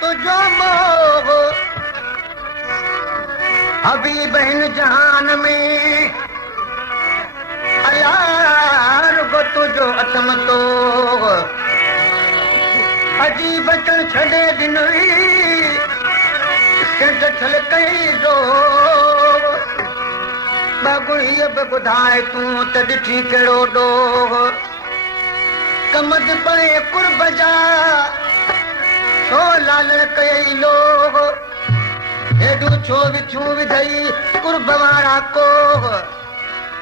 तुझो मोह हबीब हिन जहान में अयार गो तुझो अतम तो अजीब बचन छॾे ॾिनई ठल कई दो बगुड़ीअ बि ॿुधाए तूं त ॾिठी कहिड़ो ॾोह कमद परे कुर्ब जा छो लालण कयई लोह हेॾूं छो विछूं विधई कुर्ब वारा कोह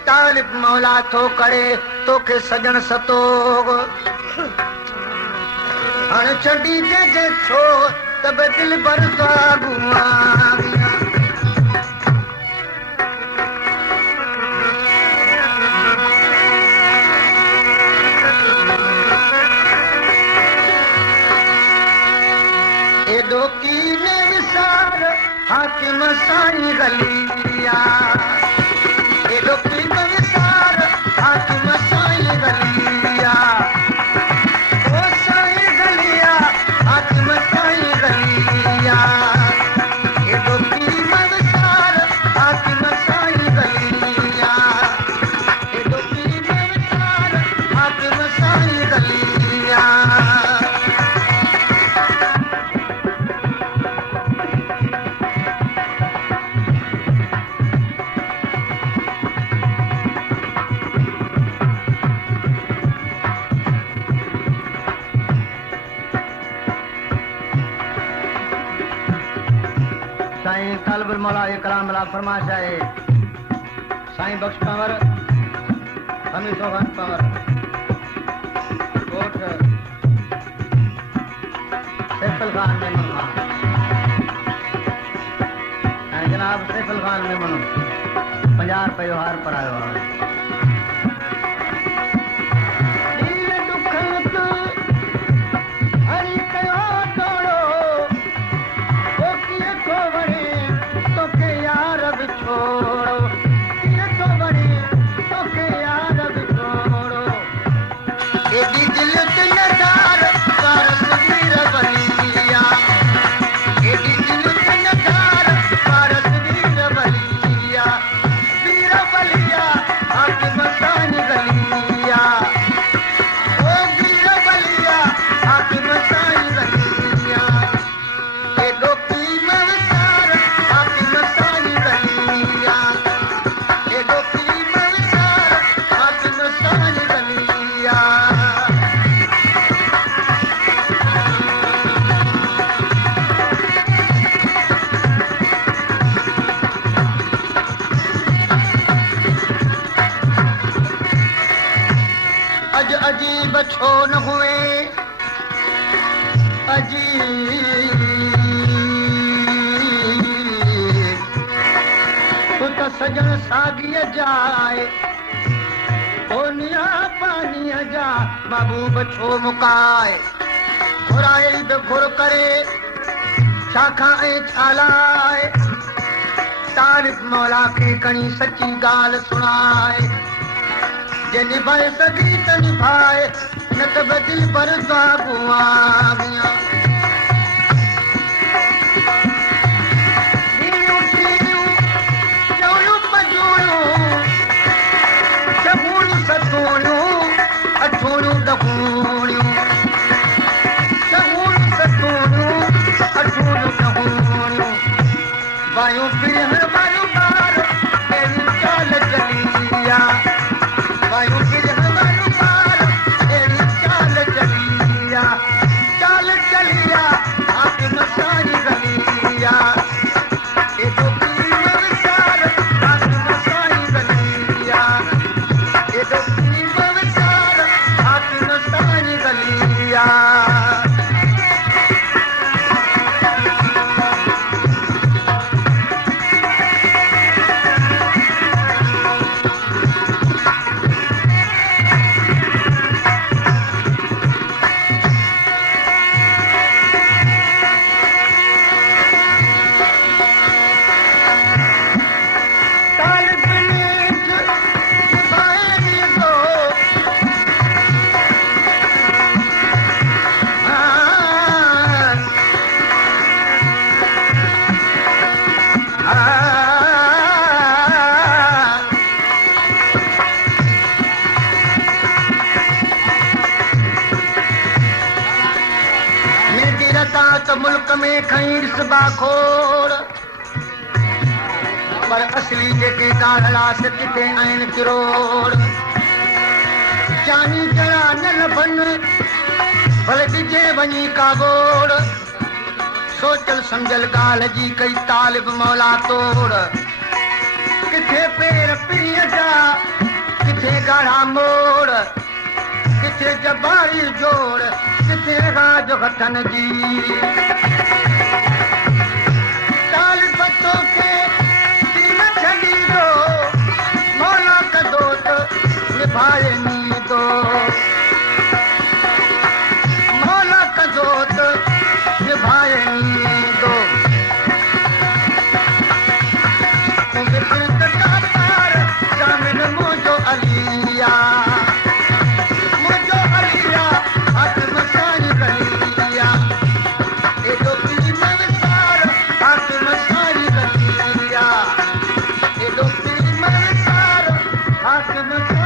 तालिब मौला थो करे तोखे सजण सतोह हाणे छॾी जे छो त बि दिल भर साॻुआ एॾो कीने विसार हाकिम साईं गलिया एॾो कीने विसार हाकिम साईं गलिया ओ साईं गलिया हाकिम साईं गलिया एॾो कीने विसार हाकिम साईं गलिया एॾो कीने विसार हाकिम साईं गलिया साईं तालिबुल मौला ये कलाम मिला फरमाइश है साईं बख्श पंवर हमीद सोहन पंवर कोट सैफुल खान मेमन ऐं जनाब सैफुल खान मेमन 50 रुपए जो हार पर आयो आहे अजीब छो न हुए अजीब तू त सजण साॻीअ जाए ओनिया पानीअ जा महबूब छो मुकाए घुराए बि घुर करे छा खाए छा लाए तारिफ़ मौला खे खणी सची ॻाल्हि सुणाए जे निभाए सघी त निभाए न त बि दिल पर साॻुआ वायूं पिण वायूं बार अहिड़ी चाल चलिया वायूं पिण वायूं बार अहिड़ी चाल चलिया चाल चलिया हाकिम साईं गलिया एॾो कीन विचार हाकिम साईं गलिया एॾो कीन विचार हाकिम साईं गलिया था त मुल्क में खई ॾिसबा खोड़ पर असली जेके ॻाढ़ा से किथे आहिनि किरोड़ जानी जड़ा न लभनि भले ॾिजे वञी का बोड़ सोचल सम्झल ॻाल्हि जी कई तालिब मौला तोड़ किथे पेर पीअ जा किथे ॻाढ़ा मोड़ किथे जबारी जोड़ किथे राज वठन जी तालिब तोखे न छॾी दो मौला कदो त निभाए नींदो मौला कदो त निभाए नींदो मुंहिंजो अलिया मुंहिंजो अलिया हथ मसाई गलिया एॾो पीर विसार हथ मसाई गलिया एॾो पीर विसार हथ मसाई